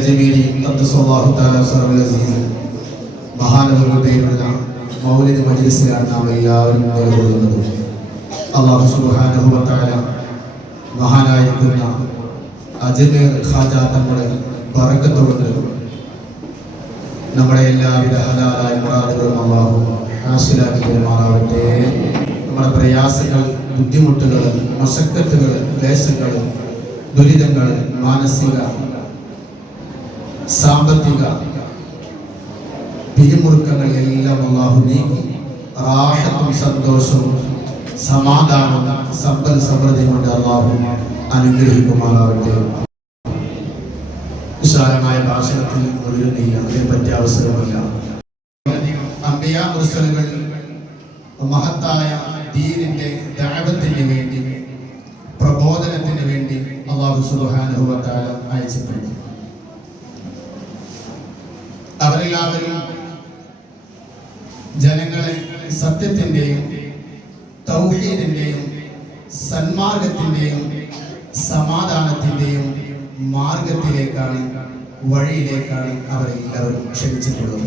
അജ്മീരി ഖദ്ദസല്ലാഹു തആല അസീസ് മഹാനവരുടെ മൗലിദ് മജ്ലിസിലാണ് നാം എല്ലാവരും നിലകൊള്ളുന്നത്. അള്ളാഹു തആല മഹാനായിരിക്കുന്ന അജ്മീർ ഖാജ തങ്ങളുടെ പറക്കത്തുകൊണ്ട് നമ്മുടെ എല്ലാവിധ ഹലാലായ മുറാദുകളും അള്ളാഹു ഹാസിലാക്കി പെരുമാറാവട്ടെ നമ്മുടെ പ്രയാസങ്ങൾ ബുദ്ധിമുട്ടുകൾ മശക്കത്തുകൾ ക്ലേശങ്ങൾ ദുരിതങ്ങൾ മാനസിക സാമ്പത്തിക പിരിമുറുക്കങ്ങൾ എല്ലാം അള്ളാഹു നീക്കി. റാഹത്തും സന്തോഷവും സമാധാനവും സമ്പൽ സമൃദ്ധി കൊണ്ട് അള്ളാഹു അനുഗ്രഹിക്കുമാറാവട്ടെ. വിശാലമായ ഭാഷണത്തിൽ മുഴുവനില്ല അതിനെ പറ്റിയ അവസരമില്ല. അമ്പിയ മുസ്ലിങ്ങൾ മഹത്തായ ദീനിന്റെ ദാപത്തിന് വേണ്ടി പ്രബോധനത്തിന് വേണ്ടി അള്ളാഹു സുബാനുഭവത്താലം അയച്ചിട്ടുണ്ട്. അവരെല്ലാവരും ജനങ്ങളെ സത്യത്തിന്റെയും തൗഹീദിന്റെയും സന്മാർഗത്തിന്റെയും സമാധാനത്തിന്റെയും മാർഗത്തിലേക്കാണ് വഴിയിലേക്കാണ് അവരെല്ലാവരും ക്ഷണിച്ചിട്ടുള്ളത്.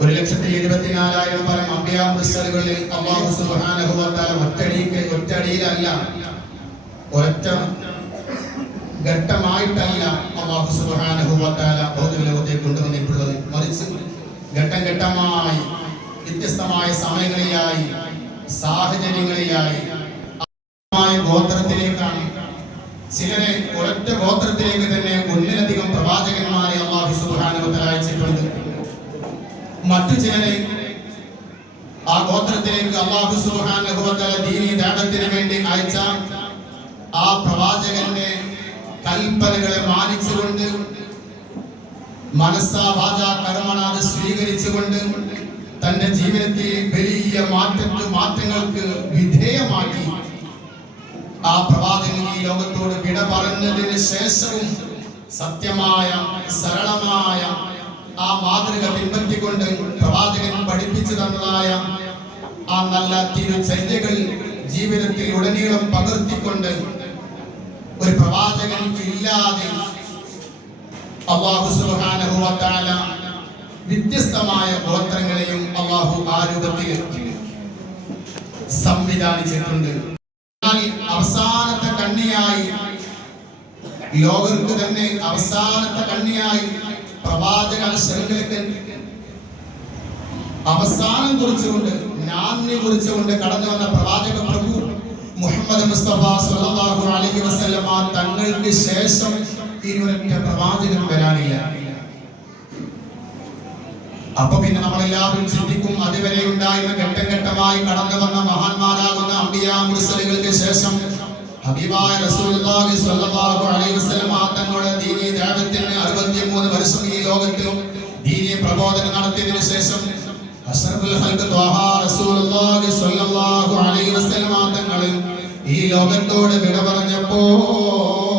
ഒരു ലക്ഷത്തി എഴുപത്തിനാലായിരം പരം അഭ്യാസലുകളിൽ അള്ളാഹു തആല ഒറ്റടിക്ക് ഒറ്റടിയിലല്ല ഒറ്റ ഘട്ടമായിട്ടല്ല അള്ളാഹു സുബാനുഭവത്താല ഭൗതിക ലോകത്തെ കൊണ്ടുവന്നിട്ടുള്ളത്. മറിച്ച് ഘട്ടം ഘട്ടമായി വ്യത്യസ്തമായ സമയങ്ങളിലായി സാഹചര്യങ്ങളിലായി ഗോത്രത്തിലേക്കാണ്. ചിലരെ ഒരൊറ്റ ഗോത്രത്തിലേക്ക് തന്നെ ഒന്നിലധികം പ്രവാചകന്മാരെ അള്ളാഹു വ അയച്ചിട്ടുണ്ട്. മറ്റു ചിലരെ ആ ഗോത്രത്തിലേക്ക് അള്ളാഹു വ ദീനി ദാനത്തിന് വേണ്ടി അയച്ച ആ പ്രവാചകന്റെ കൽപ്പനകളെ മാനിച്ചുകൊണ്ട് മനസ്സാ വാച കർമ്മണ അത് സ്വീകരിച്ചുകൊണ്ട് തന്റെ ജീവിതത്തിൽ വലിയ മാറ്റങ്ങൾ മാറ്റങ്ങൾക്ക് വിധേയമാക്കി ആ പ്രവാചകൻ ഈ ലോകത്തോട് വിട പറഞ്ഞതിന് ശേഷവും സത്യമായ സരളമായ ആ മാതൃക പിൻപറ്റിക്കൊണ്ട് പ്രവാചകൻ പഠിപ്പിച്ചു തന്നതായ ആ നല്ല തിരുചര്യകൾ ജീവിതത്തിൽ ഉടനീളം പകർത്തിക്കൊണ്ട് ഒരു പ്രവാചകനും ഇല്ലാതെ അള്ളാഹു വ്യത്യസ്തമായ ഗോത്രങ്ങളെയും അള്ളാഹു ആ രൂപത്തിൽ സംവിധാനിച്ചിട്ടുണ്ട് അവസാനത്തെ കണ്ണിയായി ലോകർക്ക് തന്നെ അവസാനത്തെ കണ്ണിയായി പ്രവാചക ശൃംഖലക്ക് അവസാനം കുറിച്ചുകൊണ്ട് നാന്ദി കുറിച്ചുകൊണ്ട് കടന്നു വന്ന പ്രവാചക പ്രഭു മുഹമ്മദ് മുസ്തഫ സല്ലല്ലാഹു അലൈഹി വസല്ലമ തങ്ങൾക്ക് ശേഷം ഇനിയൊരൊറ്റ പ്രവാചകൻ വരാനില്ല. അപ്പൊ പിന്നെ നമ്മളെല്ലാവരും ചിന്തിക്കും അതുവരെ ഉണ്ടായിരുന്ന ഘട്ടം ഘട്ടമായി കടന്നു വന്ന മഹാന്മാരാകുന്ന അമ്പിയ മുർസലുകൾക്ക് ശേഷം ഹബീബായ റസൂലുള്ളാഹി സ്വല്ലല്ലാഹു അലൈഹി വസല്ലം തങ്ങളുടെ ദീനി ദാവത്തിന് 63 വർഷം ഈ ലോകത്തിലും ദീനി പ്രബോധനം നടത്തിയതിനു ശേഷം ഈ ലോകത്തോട് വിട പറഞ്ഞപ്പോൾ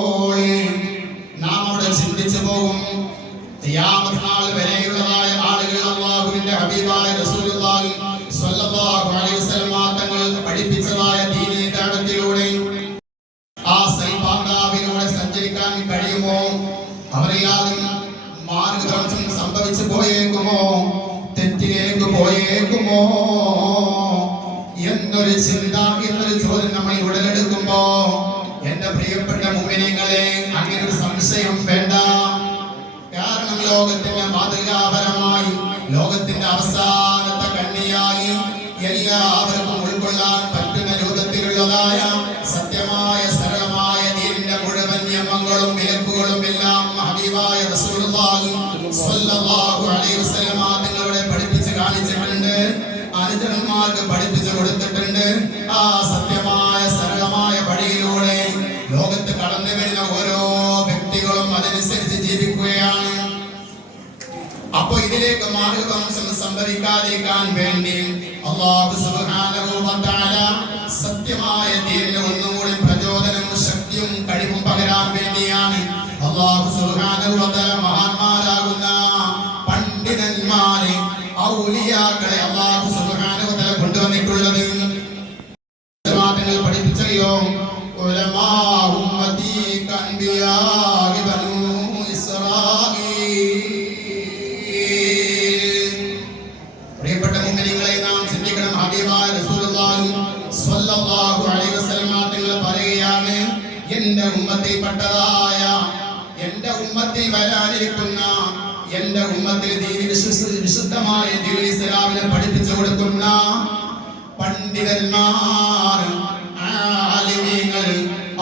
അപ്പൊ മാറി താമസം സംഭവിക്കാതിരിക്കാൻ വേണ്ടി അള്ളാഹു സുബ്ഹാനഹു വ തആല സത്യമായ ദീനിന് ഒന്നുകൂടി പ്രചോദനവും ശക്തിയും കഴിവും പകരാൻ വേണ്ടിയാണ് അള്ളാഹു സുബ്ഹാനഹു വ എന്റെ ഉമ്മത്തിൽപ്പെട്ടതായ എന്റെ ഉമ്മത്തിൽ വരാനിരിക്കുന്ന എന്റെ ഉമ്മത്തിൽ ദീനി വിശുദ്ധമായ ഇസ്ലാമിനെ പഠിപ്പിച്ചു കൊടുക്കുന്ന പണ്ഡിതന്മാർ ആലിമീങ്ങൾ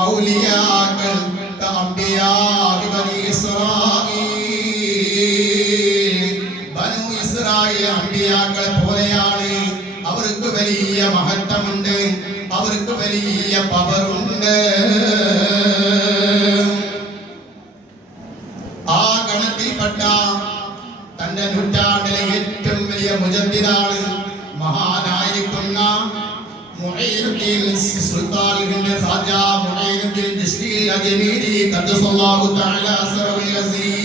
ഔലിയാക്കൾ أجميل قدس الله تعالى سر الذي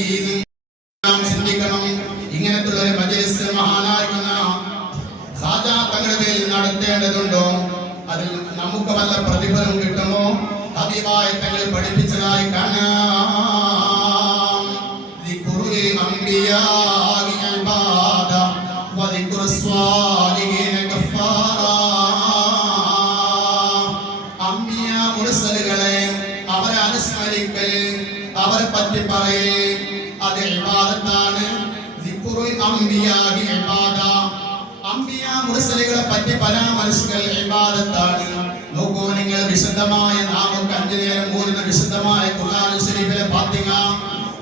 പതിനഞ്ച് നേരം കൂടുന്ന വിശുദ്ധമായ ഖുർആാനു ശരീഫിലെ പാത്തിങ്ങ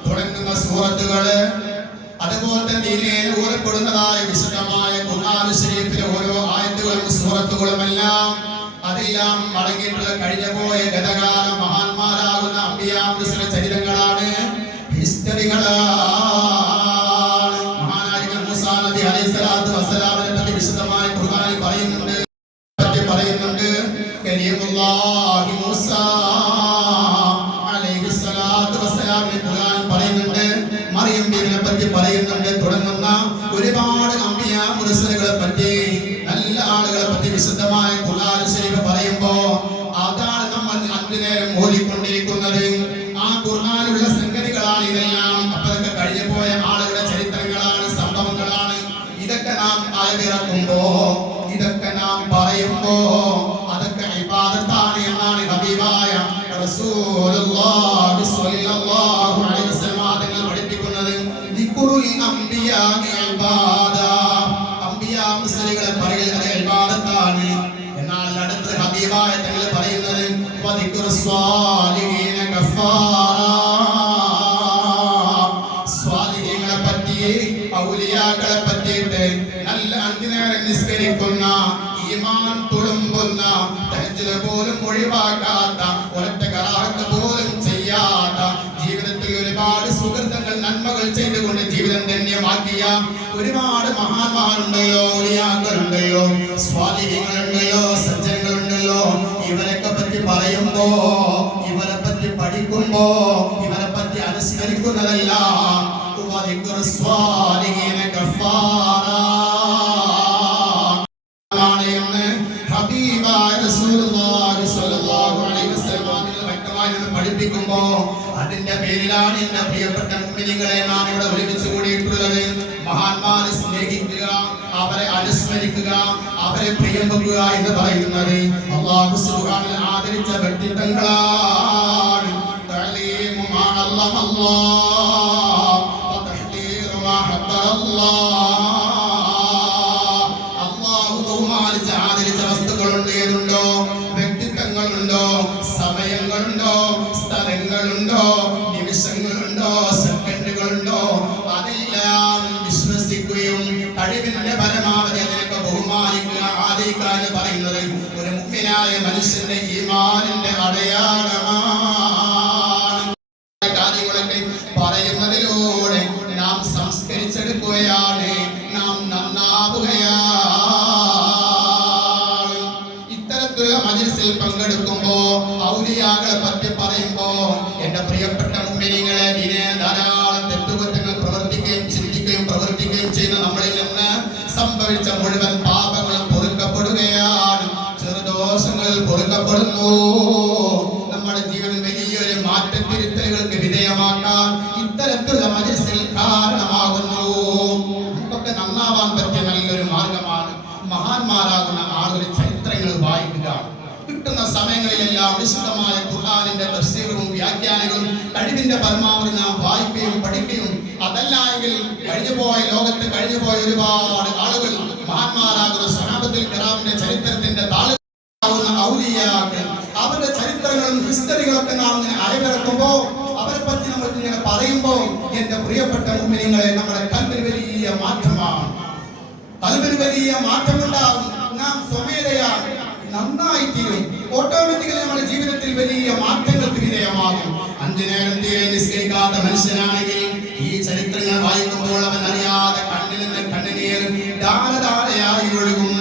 തുടങ്ങുന്ന സൂറത്തുകൾ അതുപോലെ തന്നെ ഇങ്ങനെ ഊറപ്പെടുന്നതായ വിശുദ്ധമായ ഖുർആാനു ശരീഫിലെ ഓരോ ആയത്തുകളും സൂറത്തുകളും എല്ലാം അതെല്ലാം അടങ്ങിയിട്ടുള്ള കഴിഞ്ഞ പോയ ഗതകാല മഹാൻ നേരം ഓടിക്കൊണ്ട് പറയുമ്പോ ഇവനെ പറ്റി പഠിക്കുമ്പോ ഇവനെ പറ്റി അനുസ്മരിക്കുന്നതല്ല പറ്റി പറയുമ്പോ എന്റെ പ്രിയപ്പെട്ട ഉമ്മനിങ്ങളെ ഇതിനെ ധാരാളം തെറ്റുകുറ്റങ്ങൾ പ്രവർത്തിക്കുകയും ചിന്തിക്കുകയും പ്രവർത്തിക്കുകയും ചെയ്യുന്ന നമ്മളിൽ നിന്ന് സംഭവിച്ച മുഴുവൻ പാപങ്ങളും പൊറുക്കപ്പെടുകയാണ്. ചെറുദോഷങ്ങൾ പൊറുക്കപ്പെടുന്നു. നമ്മുടെ ജീവൻ വലിയൊരു മാറ്റത്തിരുത്തലുകൾക്ക് വിധേയമാക്കാൻ ഇത്തരത്തിലുള്ള മനസ്സിൽ കാരണമാകുന്നു. നമുക്കൊക്കെ നന്നാവാൻ പറ്റിയ നല്ലൊരു മാർഗമാണ് മഹാന്മാരാകുന്ന ആളുകൾ ചരിത്രങ്ങൾ വായിക്കുക. കിട്ടുന്ന സമയങ്ങളിലെല്ലാം വിശദമായ ഖുർആാനിന്റെ തഫ്സീറും വ്യാഖ്യാനങ്ങളും കഴിവിന്റെ പരമാവധി നാം വായിക്കുകയും പഠിക്കുകയും അതല്ല എങ്കിൽ കഴിഞ്ഞുപോയ ലോകത്ത് കഴിഞ്ഞുപോയ ഒരുപാട് ആളുകൾ മഹാന്മാരാകുന്ന സഹാബത്തിൽ കറാമിന്റെ ചരിത്രത്തിന്റെ താളുകളാകുന്ന ഔലിയാക്കൾ. അവരുടെ ചരിത്രങ്ങളും ഹിസ്റ്ററികളൊക്കെ നാം ഇങ്ങനെ അയവിറക്കുമ്പോ അവരെ പറ്റി നമ്മൾക്ക് ഇങ്ങനെ പറയുമ്പോൾ എന്റെ പ്രിയപ്പെട്ട മുമ്പിനിങ്ങളെ നമ്മുടെ കൽവിൽ വലിയ മാറ്റമാണ്. കൽവിൽ വലിയ മാറ്റമുണ്ടാകും. നാം സ്വമേധയാ നന്നായി തീരും ഓട്ടോമാറ്റിക്കലി നമ്മുടെ ജീവിതത്തിൽ വലിയ മാറ്റങ്ങൾക്ക് വിധേയമാകും. അഞ്ചു നേരം തീരെ നിസ്കരിക്കാത്ത മനുഷ്യനാണെങ്കിൽ ഈ ചരിത്രങ്ങൾ വായിക്കുമ്പോൾ അവൻ അറിയാതെ കണ്ണിൽ നിന്ന് കണ്ണിനീർ ധാരധാരയായി ഒഴുകും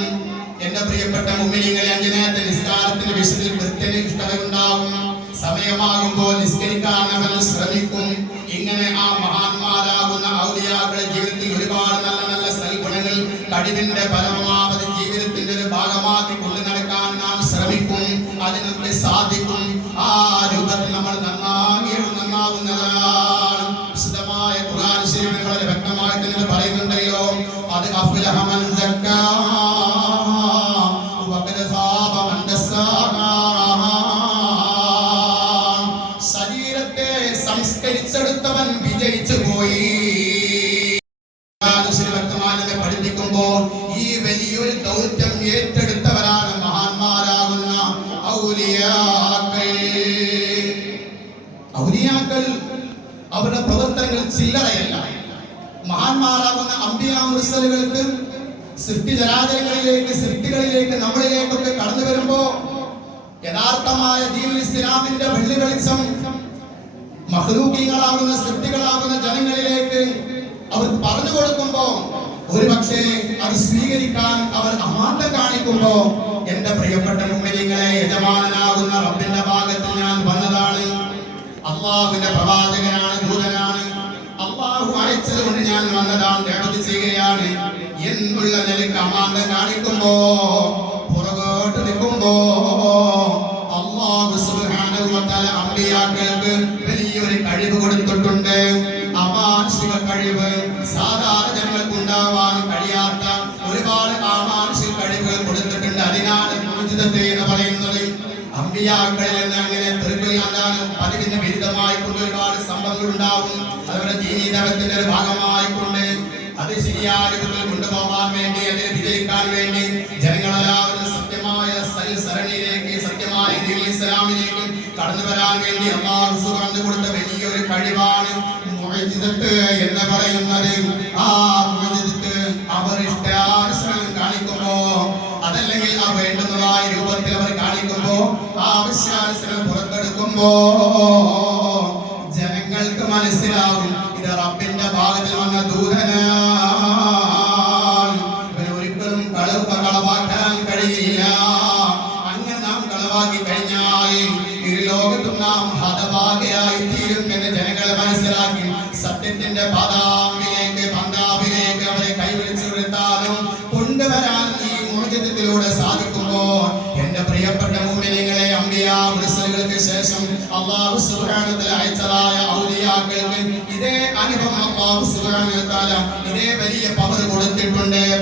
എന്റെ പ്രിയപ്പെട്ട മുമ്മിനിങ്ങളെ അഞ്ചു നേരത്തെ നിസ്കാരത്തിന്റെ വിഷയത്തിൽ കൃത്യനിഷ്ഠതയുണ്ടാവും സമയമാകുമ്പോൾ നിസ്കരിക്കാൻ അവൻ ശ്രമിക്കും. ഇങ്ങനെ ആ മഹാന്മാരാകുന്ന ഔലിയാക്കളുടെ ജീവിതത്തിൽ ഒരുപാട് നല്ല നല്ല സൽഗുണങ്ങൾ കഴിവിന്റെ പരമാവധി മഹ്ലൂക്കികളാകുന്ന സൃഷ്ടികളാകുന്ന ജനങ്ങളിലേക്ക് അവർ പറഞ്ഞു കൊടുക്കുമ്പോ ഒരു പക്ഷേ അത് സ്വീകരിക്കാൻ അവർ അമാന്തം കാണിക്കുമ്പോ എന്റെ പ്രിയപ്പെട്ട മുമ്പിനിങ്ങളെ യജമാനനാകുന്ന റബ്ബിന്റെ ഭാഗത്ത് ഞാൻ വന്നതാണ്. അള്ളാഹുവിന്റെ പ്രവാചകനാണ് ദൂതനാണ്. അള്ളാഹു അയച്ചത് കൊണ്ട് ഞാൻ വന്നതാണ് തേടത് ചെയ്യുകയാണ്. എന്നുള്ള നിലയ്ക്ക് അമാന്തം കാണിക്കുമ്പോ പുറകോട്ട് നിൽക്കുമ്പോ അള്ളാഹു തആല അമ്പിയാക്കൾക്ക് കഴിവ് കൊടുത്തിട്ടുണ്ട്. അമാനുഷിക കഴിവ് സാധാരണ ജനങ്ങൾക്ക് ഉണ്ടാവാൻ കഴിയാത്ത ഒരുപാട് അമാനുഷിക കഴിവുകൾ കൊടുത്തിട്ടുണ്ട്. അതിനാണ് മോചിതത്തെ എന്ന് പറയുന്നത്. അമ്പിയാക്കളിൽ നിന്ന് അങ്ങനെ തെറുകയാണ് പതിവിന് വിരുദ്ധമായി കൊണ്ട് ഒരുപാട് സംഭവങ്ങൾ ഉണ്ടാവും. അതുപോലെ ജീവിതത്തിന്റെ ഒരു ഭാഗമായിക്കൊണ്ട് അത് ശരിയായ കൊണ്ടുപോകാൻ വേണ്ടി അതിനെ വിജയിക്കാൻ വേണ്ടി ജനങ്ങളെല്ലാവരും കടന്നു വരാൻ വേണ്ടി അള്ളാഹു സുബ്ഹാനഹു കൊടുത്ത വലിയൊരു കഴിവാണ് എന്ന് പറയുന്നത്. ആ അവർ ഇഷ്ടാനുസരണം കാണിക്കുമ്പോ അതല്ലെങ്കിൽ ആ വേണ്ടുന്നതായ രൂപത്തിൽ അവർ കാണിക്കുമ്പോ ആ ആവശ്യാനുസരണം പുറത്തെടുക്കുമ്പോ ജനങ്ങൾക്ക് മനസ്സിലാവും ഇത് റബ്ബിന്റെ ഭാഗത്തിൽ വന്ന ദൂതനാണ് ഹതഭാഗയായി തീരും എന്ന് ജനങ്ങൾ മനസ്സിലാക്കി സത്യത്തിന്റെ പതാമ്പിലേക്ക് പന്താവിലേക്ക് അവരെ കൈവിളിച്ചു നിർത്താനും കൊണ്ടുവരാൻ ഈ മോചനത്തിലൂടെ സാധിക്കുമ്പോൾ എന്റെ പ്രിയപ്പെട്ട മുമ്പിനിങ്ങളെ അമ്പിയ മൃസലുകൾക്ക് ശേഷം അള്ളാഹു സുബ്ഹാനഹു അയച്ചതായ ഔലിയാക്കൾക്ക് ഇതേ അനുഭവം അള്ളാഹു തആല ഇതേ വലിയ പവർ കൊടുത്തിട്ടുണ്ട്.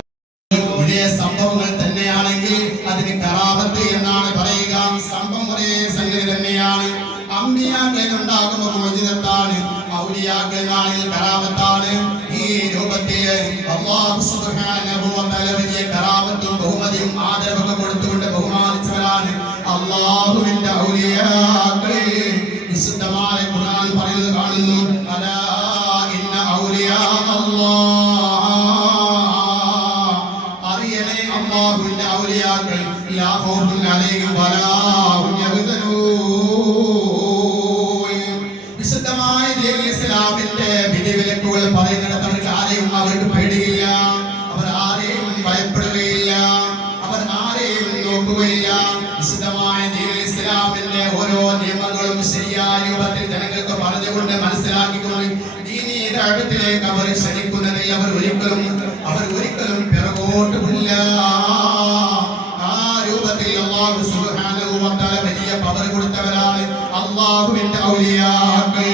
അള്ളാഹുവിന്റെ ഔലിയാക്കൾ.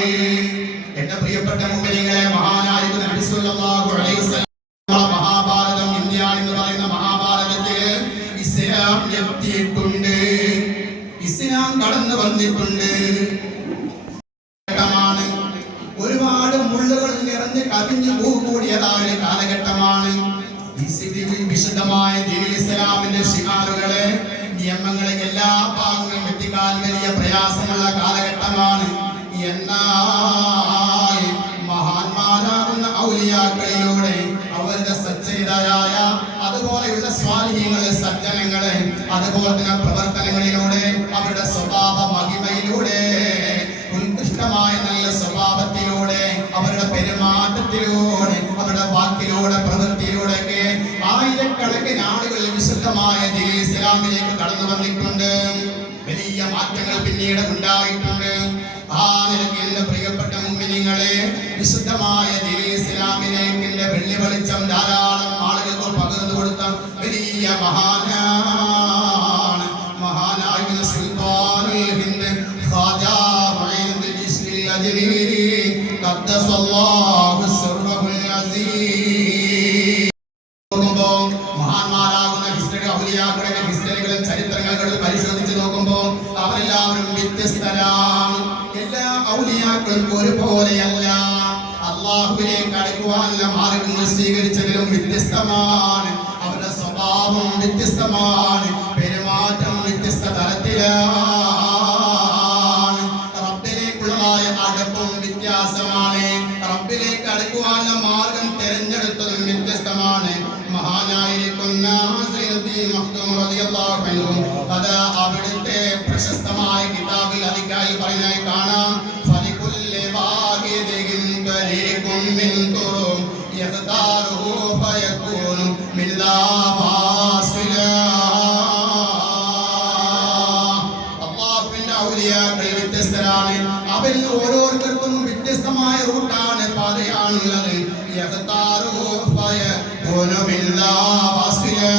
എന്റെ പ്രിയപ്പെട്ട മുമ്പിനിങ്ങളെ നിങ്ങളെ നബി നാമത്തിലൂടെ അവരുടെ വാക്കിലൂടെ പ്രവൃത്തിയിലൂടെയൊക്കെ ആയിരക്കണക്കിന് ആളുകൾ വിശുദ്ധമായ ഇസ്ലാമിലേക്ക് കടന്നു വന്നിട്ടുണ്ട് വലിയ മാറ്റങ്ങൾ പിന്നീട് ഉണ്ടായിട്ടുണ്ട്. ഔലിയാക്കൾക്ക് ഒരുപോലെയല്ല. അള്ളാഹുവിനെ അടുക്കുവാനുള്ള മാർഗങ്ങൾ സ്വീകരിച്ചതിലും വ്യത്യസ്തമാണ്. അവരുടെ സ്വഭാവം വ്യത്യസ്തമാണ്. പെരുമാറ്റം വ്യത്യസ്ത തരത്തിലാണ്. അവരിൽ ഓരോരുത്തർക്കും വ്യത്യസ്തമായ റൂട്ടാണ് പാതയാണുള്ളത്. യഹത്താറോ ഫയ ഓനമില്ലാ വാസിയാ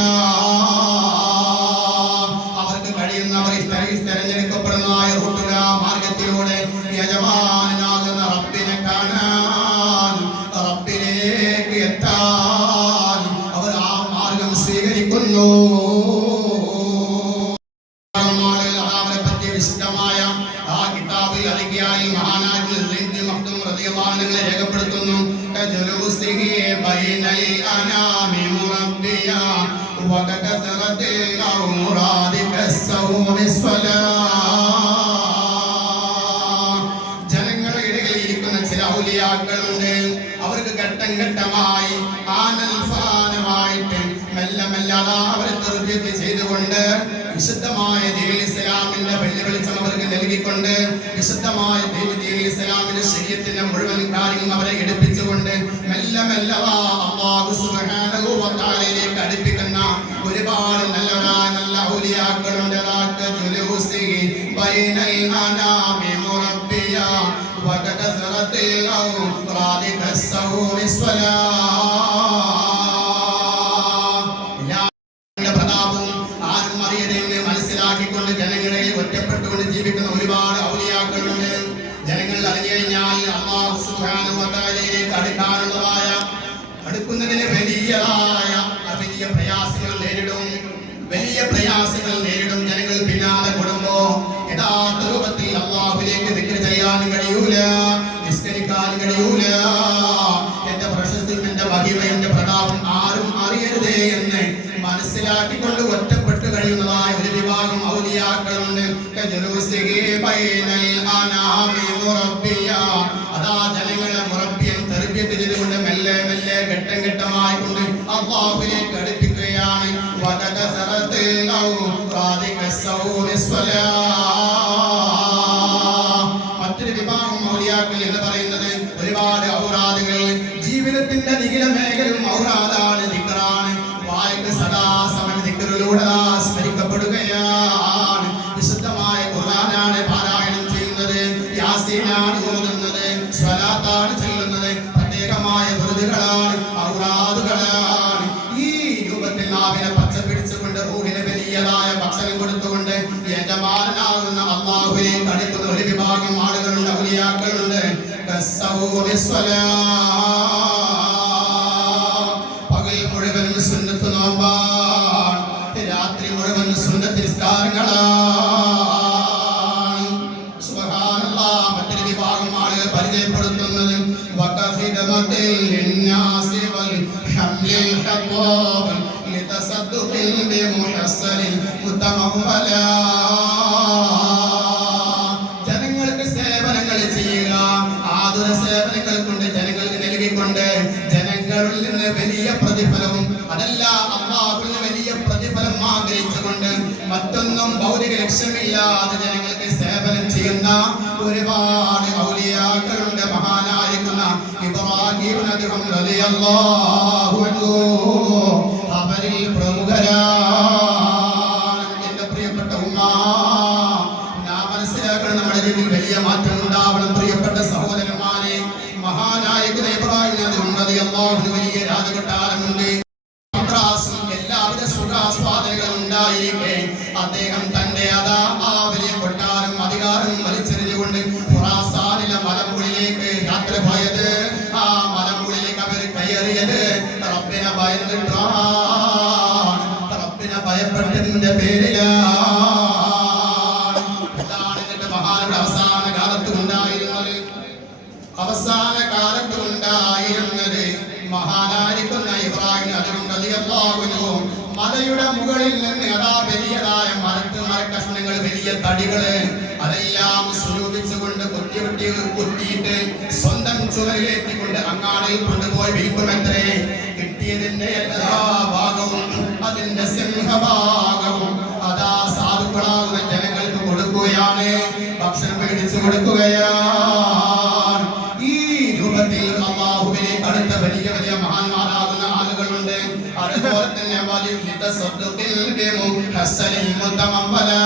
ഔലിയാക്കളുണ്ട് അവർക്ക് ഘട്ടം ഘട്ടമായി ആനൽസാനമായിട്ട് മെല്ലെ മെല്ലെ അവരെ തെർബിയത്ത് ചെയ്തുകൊണ്ട് വിശുദ്ധമായ ദീനിൽ ഇസ്ലാമിന്റെ വലിയ വെളിച്ചം അവർക്ക് നൽകിക്കൊണ്ട് വിശുദ്ധമായ ദീനിൽ ഇസ്ലാമിന്റെ ശരീരത്തിന്റെ മുഴുവൻ കാര്യങ്ങളും അവരെ എടുപ്പിച്ചുകൊണ്ട് മെല്ലെ മെല്ലെ അള്ളാഹു സുബ്ഹാനഹു വ മനസ്സിലാക്കിക്കൊണ്ട് ജനങ്ങളെ ഒറ്റപ്പെട്ടുകൊണ്ട് ജീവിക്കുന്ന ഒരുപാട് ഔലിയാക്കളുണ്ട്. ജനങ്ങൾ അറിഞ്ഞു കഴിഞ്ഞാൽ അള്ളാഹു സുഹാനുവതയിലേക്ക് അടുക്കാനുള്ളതായ അടുക്കുന്നതിന് വലിയ ദിബാഹും ഔലിയാക്കൾ എന്ന് പറയുന്നത് ഒരുപാട് ഔറാദുകൾ. ജീവിതത്തിന്റെ നിഖില മേഖലയും ഔറാദാണ് ദിക്കറാണ് വായ്പ സദാ സമയ ദിക്കറിലൂടെ പരാജയപ്പെടുത്തുന്നത് ജനങ്ങൾക്ക് സേവനങ്ങൾ ചെയ്യുക. ആതുര സേവനങ്ങൾ കൊണ്ട് ജനങ്ങൾക്ക് നൽകിക്കൊണ്ട് ജനങ്ങളിൽ നിന്ന് വലിയ പ്രതിഫലവും അതല്ല അള്ളാഹുവിന് വലിയ പ്രതിഫലം ആഗ്രഹിച്ചുകൊണ്ട് മറ്റൊന്നും ഭൗതിക ലക്ഷ്യമില്ലാതെ ജനങ്ങൾ റളിയല്ലാഹു അൻഹു കുത്തിയിട്ട് സ്വന്തം ചുവരിലേറ്റി കൊണ്ട് അങ്ങാടിയിൽ കൊണ്ടുപോയി വിൽക്കുമെത്രേ കിട്ടിയതിന്റെ എല്ലാ ഭാഗവും അതിന്റെ സിംഹഭാഗവും അതാ സാധുക്കളാകുന്ന ജനങ്ങൾക്ക് കൊടുക്കുകയാണ്. ഭക്ഷണം മേടിച്ചു കൊടുക്കുകയാ ഈ രൂപത്തിൽ അള്ളാഹുവിനെ അടുത്ത വലിയ വലിയ മഹാന്മാരാകുന്ന ആളുകളുണ്ട്. അതുപോലെ തന്നെ വലിയ ശബ്ദത്തിൽ ഹസ്സലിൽ മുത്തമമ്പലാ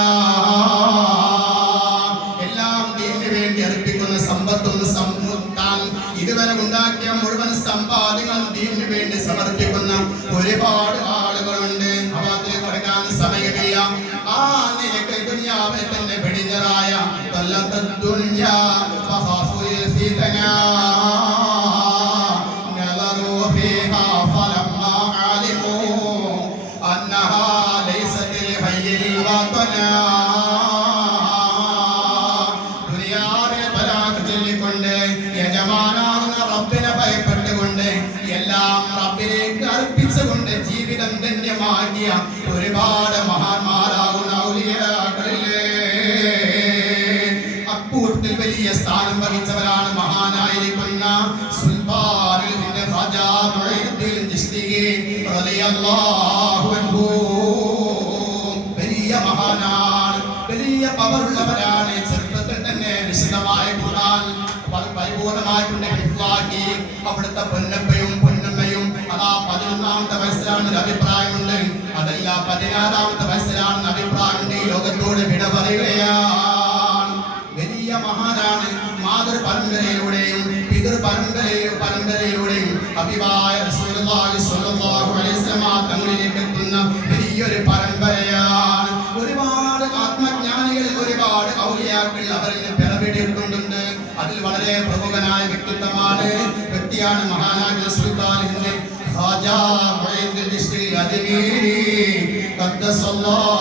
അവിടുത്തെ പൊന്നപ്പയും പൊന്നമ്മയും അതാ പതിനൊന്നാമത്തെ വയസ്സിലാണെന്ന് അഭിപ്രായമുണ്ട്. അതല്ല പതിനാറാമത്തെ വയസ്സിലാണ് അഭിപ്രായമുണ്ട്. ഈ ലോകത്തോട് വിട പറയുകയാണ്. വലിയ മഹാനാണ് മാതൃപരമ്പരയിലൂടെയും പിതൃ പരമ്പരയിലൂടെയും അഭിവായ الدين قد صلى